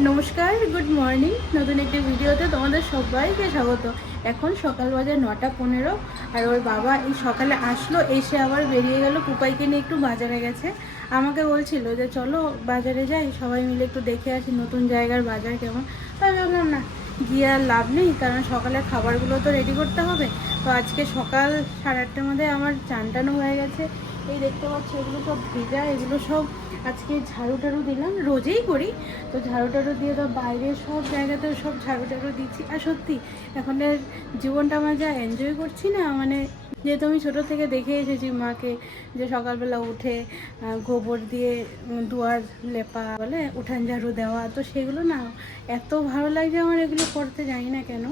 নমস্কার good morning নতুন একটি ভিডিওতে তোমাদের সবাইকে স্বাগত। এখন সকাল বাজার নটা পনেরো, আর ওর বাবা এই সকালে আসলো, এসে আবার বেরিয়ে গেল, পুপাইকে নিয়ে একটু বাজারে গেছে। আমাকে বলছিল যে, চলো বাজারে যাই, সবাই মিলে একটু দেখে আসি নতুন জায়গার বাজার কেমন। তাই ভাবলাম না, গিয়ে আর লাভ নেই, কারণ সকালে খাবারগুলো তো রেডি করতে হবে। তো আজকে সকাল সাড়ে আটটার মধ্যে আমার চান হয়ে গেছে। এই দেখতে পাচ্ছ, এগুলো সব ভেজা, এগুলো সব আজকে ঝাড়ু টাড়ু দিলাম, রোজেই করি। তো ঝাড়ু টাড়ু দিয়ে তো বাইরে সব জায়গাতে সব ঝাড়ু টাড়ু দিচ্ছি। আর সত্যি, এখনের জীবনটা আমার যা এনজয় করছি না মানে যেহেতু আমি ছোটো থেকে দেখে এসেছি মাকে যে সকালবেলা উঠে গোবর দিয়ে দুয়ার লেপা বলে উঠান ঝাড়ু দেওয়া, তো সেগুলো না এত ভালো লাগছে আমার এগুলো করতে জানি না কেন।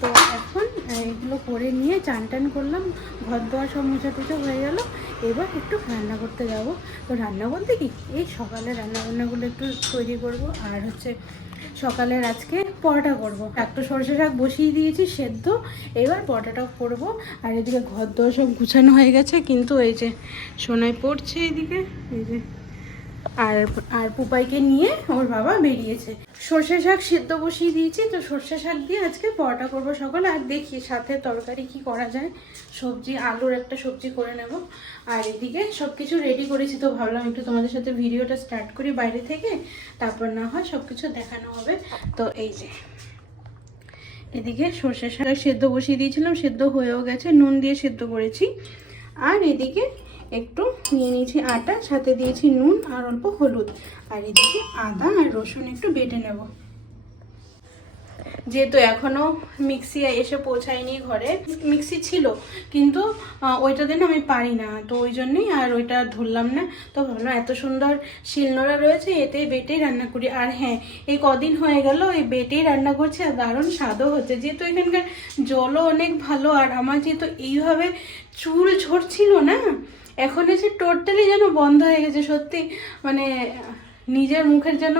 তো এখন এগুলো করে নিয়ে চান টান করলাম, ঘর দোয়ার সব মুছা টুচা হয়ে গেল। এবার একটু রান্না করতে যাব। তো রান্না বলতে কি? এই সকালে রান্না বান্নাগুলো একটু তৈরি করব আর হচ্ছে সকালের আজকে পরোটা করব। একটু সরষে শাক বসিয়ে দিয়েছি সেদ্ধ, এবার পরোটাটা করব। আর এদিকে ঘর দোয়া সব গুছানো হয়ে গেছে, কিন্তু এই যে সোনায় পড়ছে এদিকে, এই যে আর আর পুপাইকে নিয়ে ওর বাবা বেরিয়েছে। সর্ষে শাক সিদ্ধ বসিয়ে দিয়েছি, তো সর্ষে শাক দিয়ে আজকে পরোটা করব সকালে। আর দেখি সাথে তরকারি কি করা যায়। সবজি, আলুর একটা সবজি করে নেব। আর এদিকে সব কিছু রেডি করেছি তো ভাবলাম একটু তোমাদের সাথে ভিডিওটা স্টার্ট করি বাইরে থেকে। তারপর না হয় সব কিছু দেখানো হবে। তো এই যে, এদিকে সর্ষে শাক সেদ্ধ বসিয়ে দিয়েছিলাম, সেদ্ধ হয়েও গেছে। নুন দিয়ে সেদ্ধ করেছি। আর এদিকে একটু নিয়ে নিয়েছি আটা, সাথে দিয়েছি নুন আর অল্প হলুদ। আর এদিকে আদা আর রসুন একটু বেটে নেব। যেহেতু এখনও মিক্সি এসে পৌঁছায়নি ঘরে, মিক্সি ছিল, কিন্তু ওইটা দিন আমি পারি না। তো ওই জন্যই আর ওইটা ধরলাম না। তো ভাবলাম এত সুন্দর শিলনোড়া রয়েছে এতে বেটেই রান্না করি। আর হ্যাঁ এই কদিন হয়ে গেল, এই বেটেই রান্না করছি আর দারুণ স্বাদও হচ্ছে। যেহেতু এখানকার জলও অনেক ভালো, আর আমার যেহেতু এইভাবে চুল ঝরছিল না এখন এসে টোটালি যেন বন্ধ হয়ে গেছে, সত্যি। মানে নিজের মুখের যেন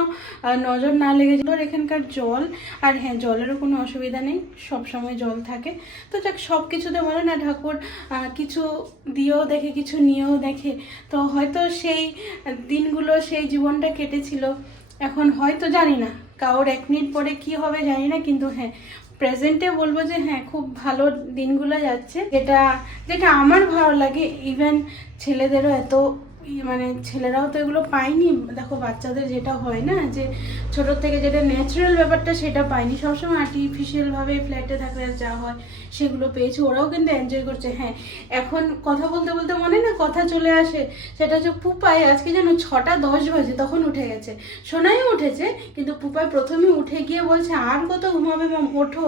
নজর না লেগেছিল আর এখানকার জল, আর হ্যাঁ জলেরও কোনো অসুবিধা নেই, সব সময় জল থাকে। তো যাক সব কিছুতে বলে না ঠাকুর কিছু দিয়েও দেখে, কিছু নিয়েও দেখে। তো হয়তো সেই দিনগুলো, সেই জীবনটা কেটেছিল। এখন হয়তো জানি না, কারোর এক মিনিট পরে কি হবে জানি না, কিন্তু হ্যাঁ প্রেজেন্টে বলব যে হ্যাঁ খুব ভালো দিনগুলো যাচ্ছে। যেটা যেটা আমার ভালো লাগে ইভেন ছেলেদেরও এত মানে ছেলেরাও তো এগুলো পায়নি। দেখো বাচ্চাদের যেটা হয় না, যে ছোট থেকে যেটা ন্যাচারাল ব্যাপারটা সেটা পায়নি। সবসময় আর্টিফিশিয়ালভাবে ফ্ল্যাটে থাকলে যা হয় সেগুলো পেয়েছে। ওরাও কিন্তু এনজয় করছে। হ্যাঁ এখন কথা বলতে বলতে মনে না কথা চলে আসে। সেটা হচ্ছে পুপাই আজকে যেন ছটা দশ বাজে, তখন উঠে গেছে। সোনাইও উঠেছে, কিন্তু পুপাই প্রথমে উঠে গিয়ে বলছে, আর কত ঘুমাবে মাম ওঠো।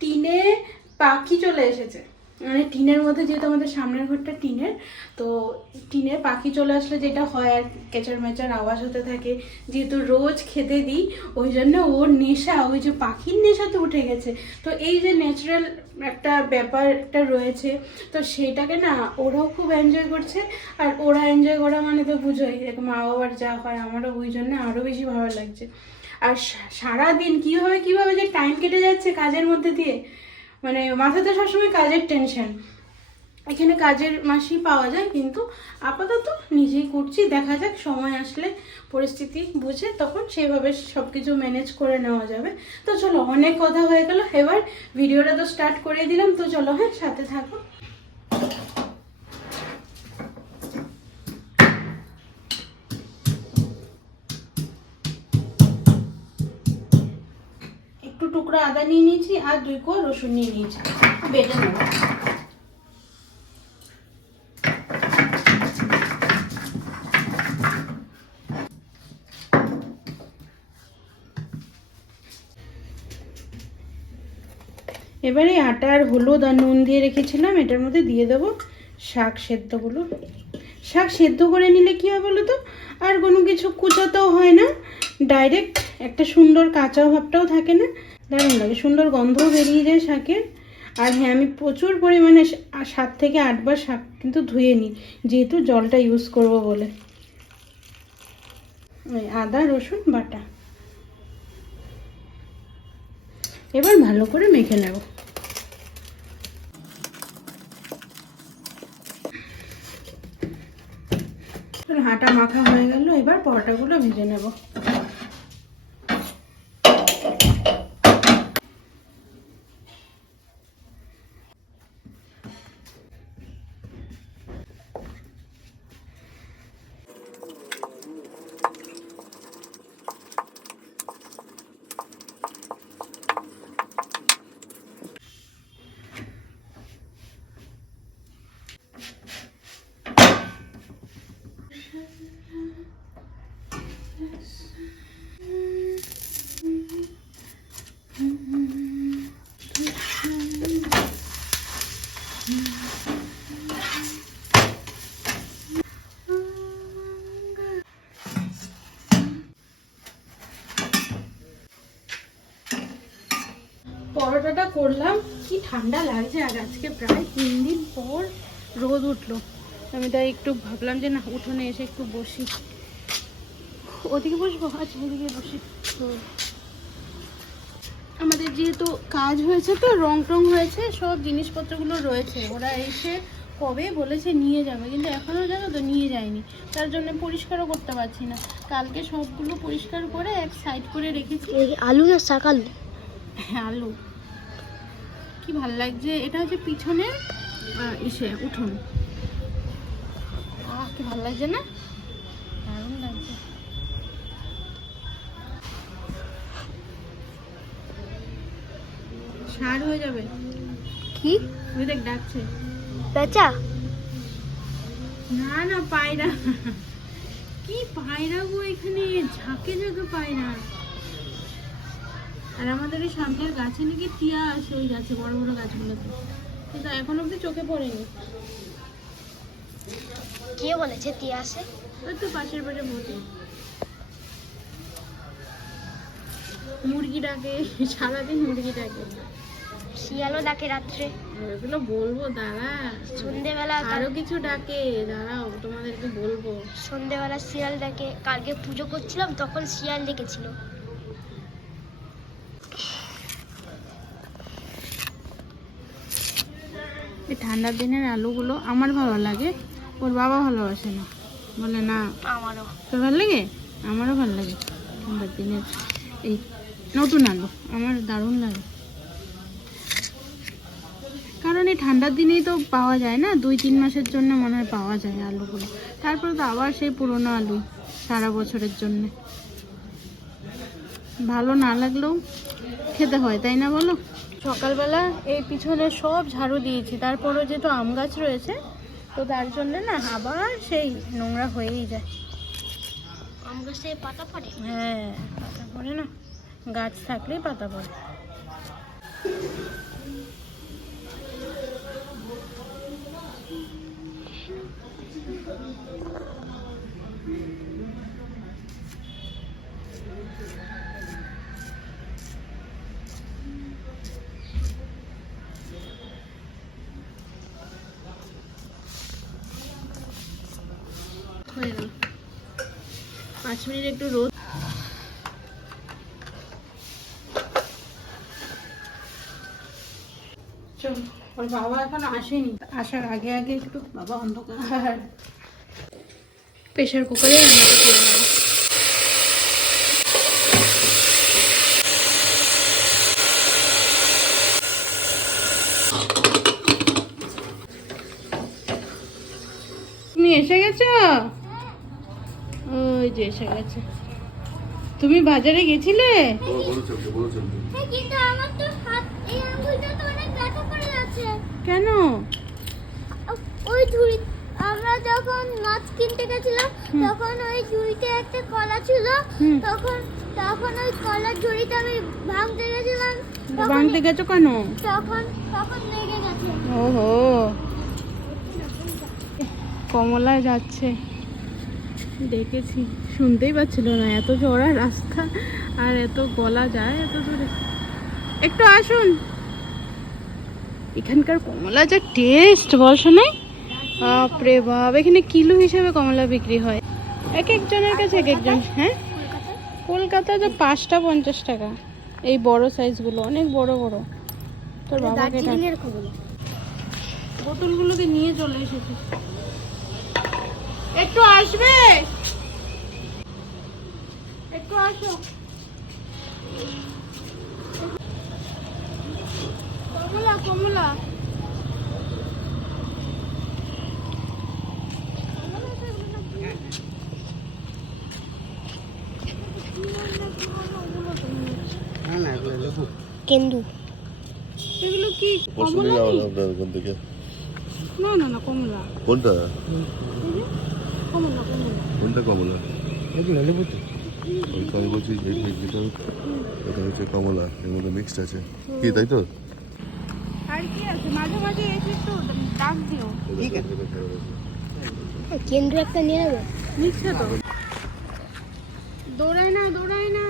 টিনে পাখি চলে এসেছে। মানে টিনের মধ্যে যেহেতু আমাদের সামনের ঘরটা টিনের, তো টিনের পাখি চলে আসলে যেটা হয় আর কেচার মেচার আওয়াজ হতে থাকে, যেহেতু রোজ খেতে দিই, ওই জন্য ওর নেশা, ওই যে পাখির নেশাতে উঠে গেছে। তো এই যে ন্যাচারাল একটা ব্যাপার একটা রয়েছে, তো সেটাকে না ওরাও খুব এনজয় করছে, আর ওরা এনজয় করা মানে তো বুঝোই মা বাবার যা হয় আমারও ওই জন্য আরও বেশি ভালো লাগছে। আর সারাদিন কীভাবে কীভাবে যে টাইম কেটে যাচ্ছে কাজের মধ্যে দিয়ে মানে মাথাতে সবসময় কাজের টেনশন এখানে কাজের মাসি পাওয়া যায়, কিন্তু আপাতত নিজেই করছি। দেখা যাক, সময় আসলে পরিস্থিতি বুঝে তখন সেভাবে সব কিছু ম্যানেজ করে নেওয়া যাবে। তো চলো, অনেক কথা হয়ে গেল। এবার ভিডিওটা তো স্টার্ট করে দিলাম। তো চলো হ্যাঁ সাথে থাকো। টুকরা আদা নিয়ে নিয়েছি আর দুই কোয়া রসুন নিয়ে নিয়েছি। বেটে নেব। এবারে আটা আর হলুদ আর নুন দিয়ে রেখেছিলাম, এটার মধ্যে দিয়ে দেবো শাক সেদ্ধগুলো। শাক সেদ্ধ করে নিলে কী হয় বলো তো আর কোনো কিছু কুচাতেও হয় না। ডাইরেক্ট একটা সুন্দর কাঁচা ভাবটাও থাকে না। দারুণ লাগে, সুন্দর গন্ধও বেরিয়ে যায় শাকের। আর হ্যাঁ আমি প্রচুর পরিমাণে সাত থেকে আটবার শাক কিন্তু ধুয়ে নিই, যেহেতু জলটা ইউজ করব বলে। ওই আদা, রসুন, বাটা। এবার ভালো করে মেখে নেব। হাঁটা মাখা হয়ে গেল, এবার পরোটাগুলো ভেজে নেব পরোটাটা করলাম কি ঠান্ডা লাগছে আর আজকে প্রায় তিন দিন পর রোদ উঠল। আমি তাই একটু ভাবলাম যে না উঠোনে এসে একটু বসি। ওদিকে বসবো? আচ্ছা ওদিকে বসি। আমাদের যেহেতু কাজ হয়েছে তো রং টং হয়েছে সব জিনিসপত্রগুলো রয়েছে। ওরা এসে কবে বলেছে নিয়ে যাবে কিন্তু এখনও জানো তো নিয়ে যায়নি। তার জন্য পরিষ্কারও করতে পারছি না। কালকে সবগুলো পরিষ্কার করে এক সাইড করে রেখেছি। আলু না শাক আলু? হ্যাঁ আলু। কি ভালো লাগছে এটা হচ্ছে পিছনে ইসে উঠোন। আহ কি ভালো লাগছে না? দারুণ লাগছে। সার হয়ে যাবে। কি? ওই দেখ ডাকছে। পেঁচা? না না পায়রা। কি পায়রা গো এখানে? ঝাঁকে ঝাঁকে পায়রা। আর আমাদের এই সামনের গাছে নাকি টিয়া আসে ওই গাছে বড় বড় গাছগুলোতে। কিন্তু এখন অব্দি চোখে পড়েনি। কে বলেছে টিয়া আসে? ওই তো পাশের বাড়ি বসে মুরগি ডাকে সারাদিন মুরগি ডাকে। শিয়ালও ডাকে রাত্রে। ওগুলো বলব দাঁড়া। সন্ধেবেলা আরও কিছু ডাকে দাঁড়াও তোমাদেরকে বলব। সন্ধেবেলা শিয়াল ডাকে। কালকে পুজো করছিলাম তখন শিয়াল ডেকেছিল। এই ঠান্ডার দিনের আলুগুলো আমার ভালো লাগে ওর বাবা ভালোবাসে না। বলে না। আমারও। তোর ভালো লাগে? আমারও ভালো লাগে। ঠান্ডার দিনের এই নতুন আলু আমার দারুণ লাগে। কারণ এই ঠান্ডার দিনেই তো পাওয়া যায় না দুই তিন মাসের জন্য মনে হয় পাওয়া যায় আলুগুলো। তারপরে তো আবার সেই পুরোনো আলু সারা বছরের জন্য। ভালো না লাগলেও খেতে হয় তাই না বলো? সকালবেলা এই পিছনে সব ঝাড়ু দিয়েছি। তারপরও যেহেতু আম গাছ রয়েছে তো তার জন্য না আবার সেই নোংরা হয়েই যায়। আম গাছে পাতা পড়ে? হ্যাঁ পাতা পড়ে না। গাছ থাকলেই পাতা পড়ে হয়ে গেল পাঁচ মিনিট একটু রোদ। চল ওর বাবা এখন আসেনি। আসার আগে আগে একটু বাবা অন্ধকার। প্রেশার কুকারে রান্নাটা করে নেব তুমি এসে গেছো ওই যে এসে গেছে। তুমি বাজারে গেছিলে? কেন? ওই ঝুড়ি আমরা যখন মাছ কিনতে গেছিলাম তখন ওই ঝুড়িতে একটা কলা ছিল। তখন তখন ওই কলার ঝুড়িটা আমি ভাঙতে গেছিলাম। ভাঙতে গেছো কেন? তখন তখন লেগে গেছে। ওহো। কমলা যাচ্ছে। দেখেছি শুনতেই পাচ্ছিল না। এত চড়া রাস্তা আর এত গলা যায় এত দূরে একটু আসুন। এখানকার কমলা যা টেস্ট বল শোনাই। বাপরে বাপ এখানে কিলো হিসেবে কমলা বিক্রি হয়। এক একজনের কাছে এক একজন হ্যাঁ? কলকাতা যে পাঁচটা পঞ্চাশ টাকা। এই বড় সাইজগুলো অনেক বড় বড়। তোর বাবাকে বোতলগুলোকে নিয়ে চলে এসেছে। একটু আসবে? একটু আসো। কমলা কমলা। কেন্দু। এগুলো কি? কমলা না না না কমলা। কোনটা? যে, কমলা? এগুলো কোনটা কমলা ওই তো আমি বলছি যেটা ওটা হচ্ছে কমলা এর মধ্যে মিক্সড আছে। কি তাই তো? আর কি আছে? মাঝে মাঝে এসে একটু ডাক দিও। ঠিক আছে। কেন্দ্র একটা নিয়ে নেবে। নিচ্ছে তো। দৌড়ায় না দৌড়ায় না।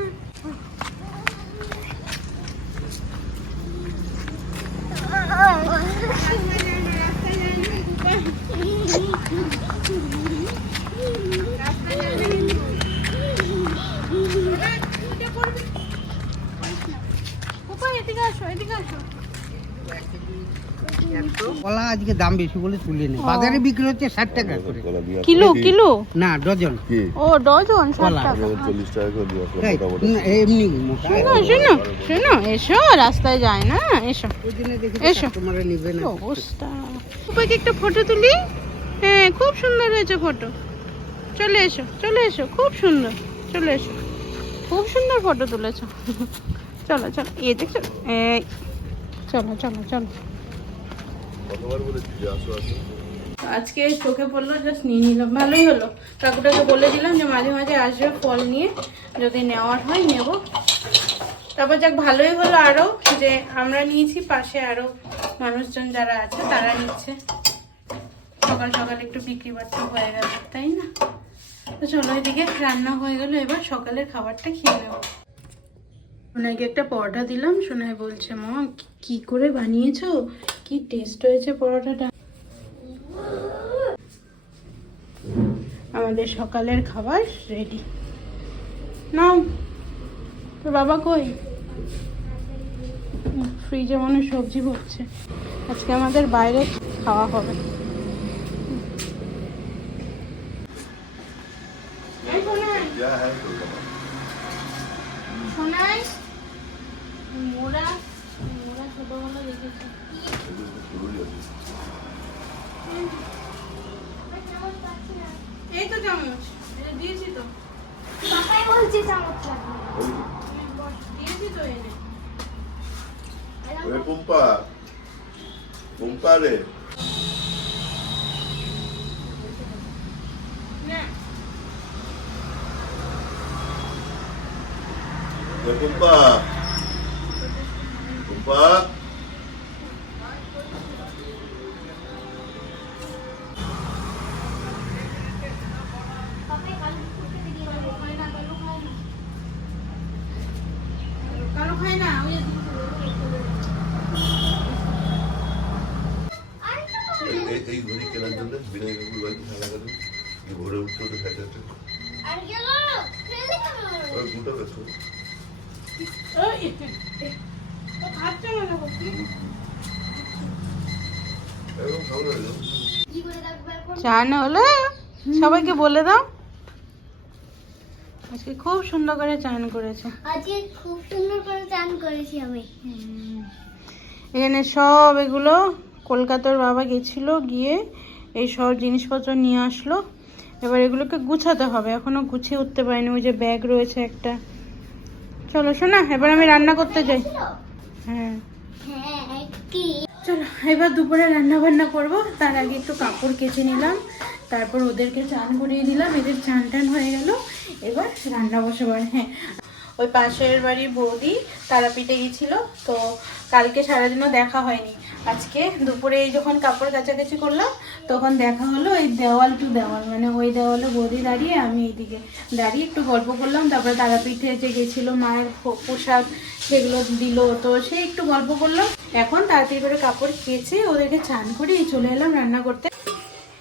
আজকে দাম বেশি বলে তুলে নেই। বাজারে বিক্রি হচ্ছে ষাট টাকা করে। কলা। কিলো না ডজন। ও ডজন ষাট টাকা। চল্লিশ টাকা করে দিয়ে আসলাম তাই? মোটামুটি। না, এমনি শোনো শোনো শোনো এসো রাস্তায় যায় না এসো। ওই দিনে দেখি এসো। কাস্টমারে নিবে না। অবস্থা? একটা ফটো তুলি? হ্যাঁ খুব সুন্দর হয়েছে ফটো চলে এসো চলে এসো খুব সুন্দর। চলে এসো। খুব সুন্দর ফটো তুলেছো। চলো চলো এ দেখছ এই। চলো চলো চলো। আজকে চোখে পড়ল জাস্ট নিয়ে নিলাম। ভালোই হলো। কাকুটাকে বলে দিলাম যে মাঝে মাঝে আসবে ফল নিয়ে। যদি নেওয়ার হয় নেব। তারপর যাক, ভালোই হলো আরও যে আমরা নিয়েছি, পাশে আরও মানুষজন যারা আছে, তারা নিচ্ছে। সকাল সকাল একটু বিক্রি বাট্টা হয়ে গেল, তাই না? তো চলো, এদিকে রান্না হয়ে গেলো। এবার সকালের খাবারটা খেয়ে নেব। সোনাইকে একটা পরোটা দিলাম সোনাই বলছে মা কি- করে বানিয়েছো? কি টেস্ট হয়েছে পরোটাটা? আমাদের সকালের খাবার রেডি নাও তোর বাবা কই? ফ্রিজে মনে সবজি ভরছে। আজকে আমাদের বাইরে খাওয়া হবে। এই সোনাই, যা হ্যাঁ করব না। সোনাই, মোরা মোরা ছোটবেলা দেখেছি। এই তো চামচ। এটা দিয়েছি তো। পাপাই বলছে চামচ লাগবে। দিয়েছি তো এনে। ওরে পুম্পা পুম্পা রে। না। পুম্পা। যে এই- এই- এই ঘড়ি কেনার জন্য বিনয় কাকুর বাড়িতে থাকা গেল যে ভোরে উঠতে উঠে দিতে ওই দুটো বেশ চান হলো? সবাইকে বলে দাও। আজকে খুব সুন্দর করে চান করেছে। আজকে খুব সুন্দর করে চান করেছি আমি। এখানে সব এগুলো কলকাতার বাবা গেছিল গিয়ে এই সব জিনিসপত্র নিয়ে আসলো। এবার এগুলোকে গুছাতে হবে। এখনও গুছিয়ে উঠতে পারিনি। ওই যে ব্যাগ রয়েছে একটা। চলো শোনা এবার আমি রান্না করতে যাই। হ্যাঁ। চলো, এবার দুপুরে রান্না করব। তার আগে একটু কাপড় কেচে নিলাম। তারপর ওদেরকে চান করিয়ে দিলাম। এদের চান টান হয়ে গেল। এবার রান্না বসাবার হ্যাঁ ওই পাশের বাড়ির বৌদি তারাপীঠে গেছিল, তো কালকে সারাদিনও দেখা হয়নি। আজকে দুপুরে এই যখন কাপড় কাচাকাচি করলাম, তখন দেখা হলো ওই দেওয়াল টু দেওয়াল মানে ওই দেওয়ালে বৌদি দাঁড়িয়ে, আমি এইদিকে দাঁড়িয়ে একটু গল্প করলাম, তারপরে তারাপীঠে যে গেছিল মায়ের পোশাক সেগুলো দিল তো, সে একটু গল্প করলাম এখন তাড়াতাড়ি করে কাপড় কেচে ওদেরকে চান করে চলে এলাম রান্না করতে।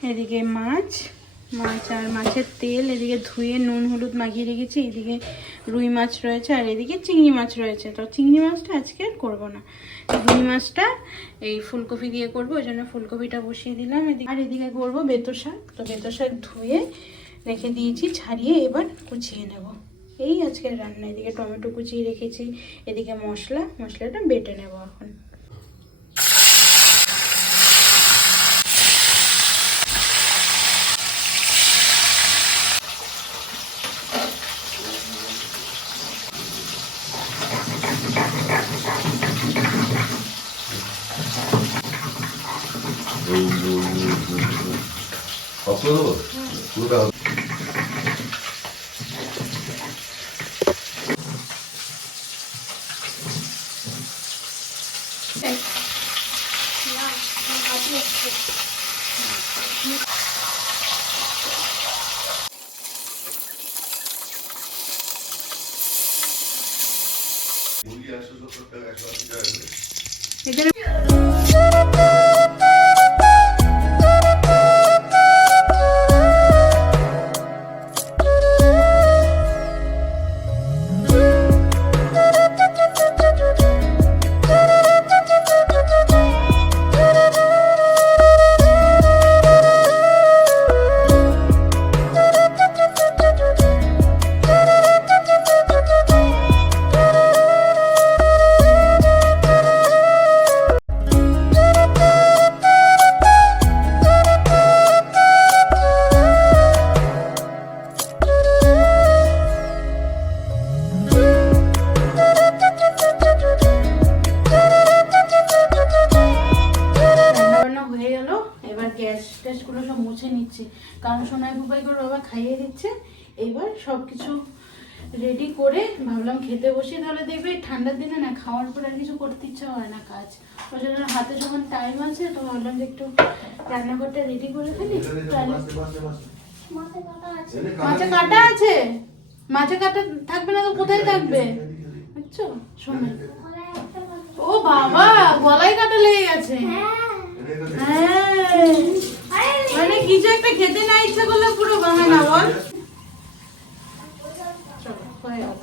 এদিকে মাছ মাছ আর মাছের তেল, এদিকে ধুয়ে নুন হলুদ মাখিয়ে রেখেছি, এদিকে রুই মাছ রয়েছে আর এদিকে চিংড়ি মাছ রয়েছে। তো চিংড়ি মাছটা আজকে আর করব না। রুই মাছটা এই ফুলকপি দিয়ে করব, ওই জন্য ফুলকপিটা বসিয়ে দিলাম। এদিকে আর এদিকে করব বেতো শাক। তো বেতো শাক ধুয়ে রেখে দিয়েছি, ছাড়িয়ে এবার কুচিয়ে নেব। এই আজকের রান্না। এদিকে টমেটো কুচিয়ে রেখেছি, এদিকে মশলা। মশলাটা বেটে নেব এখন ওই অপলো দেবো পুরোটা হবে। মুরগি একশো সত্তর টাকা একশো ওই জন্য হাতে যখন টাইম আছে তো ভাবলাম যে একটু রান্নাঘরটা রেডি করে ফেলি। মাছে কাটা আছে। মাছে কাটা থাকবে না তো? কোথায় থাকবে? বুঝছ? শোনো। ও বাবা গলায় কাটা লেগে গেছে। হ্যাঁ। মানে কিছু একটা খেতে না ইচ্ছা করলে পুরো বল। চলো, হয়ে গেল।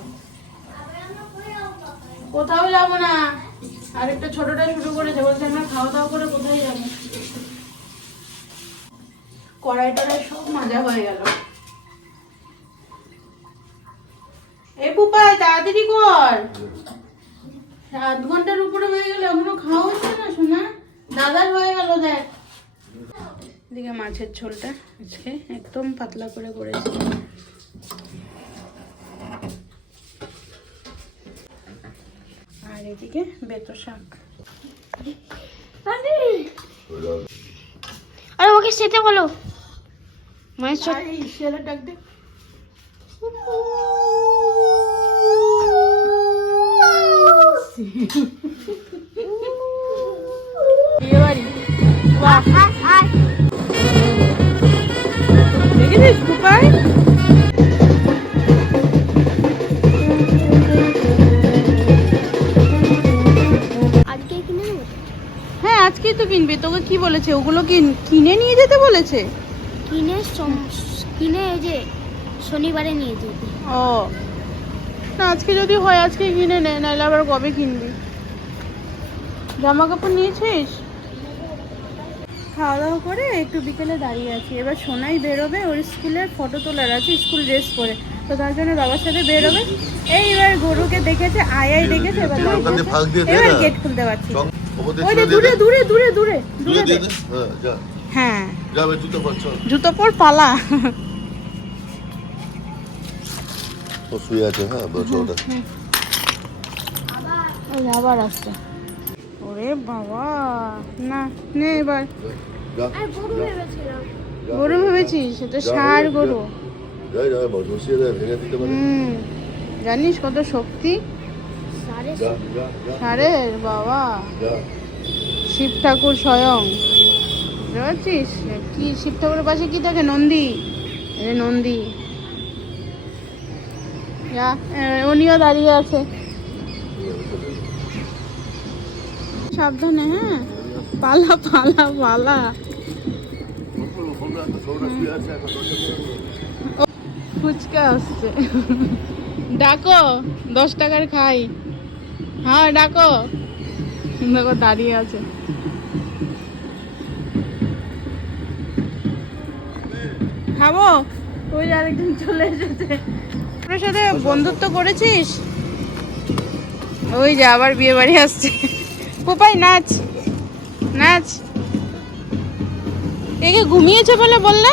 কোথাও যাব না। আর একটা ছোটটা শুরু করেছে, বলছে আমরা খাওয়া দাওয়া করে কোথায় যাব? কড়াই টড়াই সব মজা হয়ে গেল। এ পুপাই তাড়াতাড়ি কর। আধ ঘণ্টার উপরে হয়ে গেল, এখনও খাওয়া হচ্ছে না শোনা দাদার হয়ে গেল, দেখ। এদিকে মাছের ঝোলটা আজকে একদম পাতলা করে করেছি। এদিকে বেতো শাক। আরে! ওকে সেতে বলো। মানে এই শিয়ালের ডাক দে। বিয়ে বাড়ি কিনবি? তোকে কি বলেছে? ওগুলো কি কিনে নিয়ে যেতে বলেছে? কিনে কিনে এই যে শনিবারে নিয়ে যেতে। ও। না আজকে যদি হয় আজকে কিনে নে নাহলে আবার কবে কিনবি? জামা কাপড় নিয়েছিস? খাওয়া দাওয়া করে একটু বিকেলে দাঁড়িয়ে আছি। এবার সোনাই বেরোবে ওর স্কুলের ফটো তোলার আছে স্কুল ড্রেস পরে। তো তার জন্য বাবার সাথে বেরোবে। এই এবার গরুকে দেখেছে আয় আয় দেখেছে এবার। গেট খুলতে পারছি সব ওই ছেড়ে যে দিয়ে দূরে দূরে দূরে দূরে দূরে দূরে দে। দে। হ্যাঁ, যা। হ্যাঁ। যা, জুতো পর, চল। জুতো পর পালা। ও শুয়ে আছে, হ্যাঁ, বসো ওটা। ওই আবার আসছে। ওরে বাবা না নে এবার। গরু ভেবেছিস? গরু। হুম। জানিস কত শক্তি? ষাঁড়ের বাবা। যা। শিব ঠাকুর স্বয়ং। বুঝতে কি শিব ঠাকুরের পাশে কি থাকে? নন্দী। এই নন্দী। উনিও দাঁড়িয়ে আছে। সাবধানে হ্যাঁ? পালা পালা পালা। ফুচকা আসছে। ডাকো, দশ টাকার খাই। হ্যাঁ ডাকো। দেখো, দাঁড়িয়ে আছে। খাব ওই যে আরেকজন চলে এসেছে। ওর সাথে বন্ধুত্ব করেছিস? ওই যে আবার বিয়ে বাড়ি আসছে। পোপাই নাচ। নাচ। একে ঘুমিয়েছে বলে বললে।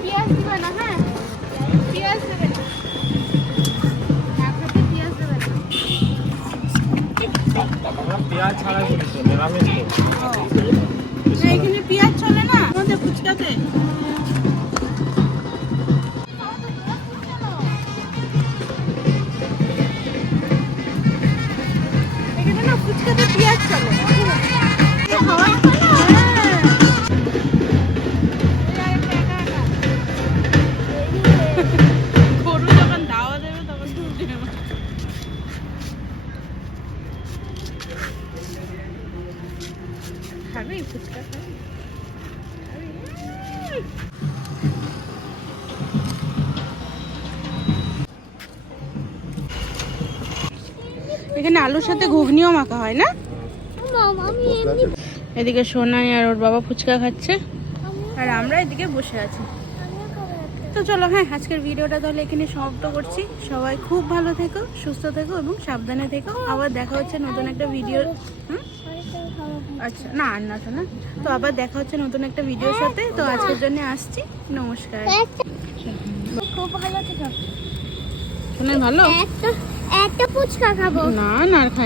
পেঁয়াজ দিবে না এখানে আলুর সাথে ঘুগনিও মাখা হয় না? এদিকে সোনাই আর ওর বাবা ফুচকা খাচ্ছে আর আমরা এদিকে বসে আছি। তো চলো হ্যাঁ আজকের ভিডিওটা তাহলে এখানে সমাপ্ত করছি সবাই খুব ভালো থেকো সুস্থ থেকো এবং সাবধানে থেকো আবার দেখা হচ্ছে নতুন একটা ভিডিও হুম। আচ্ছা না আর না শোনা তো আবার দেখা হচ্ছে নতুন একটা ভিডিওর সাথে। তো আজকের জন্য আসছি। নমস্কার। খুব ভালো থেকে ভালো? একটা ফুচকা খাব। না না খাই না।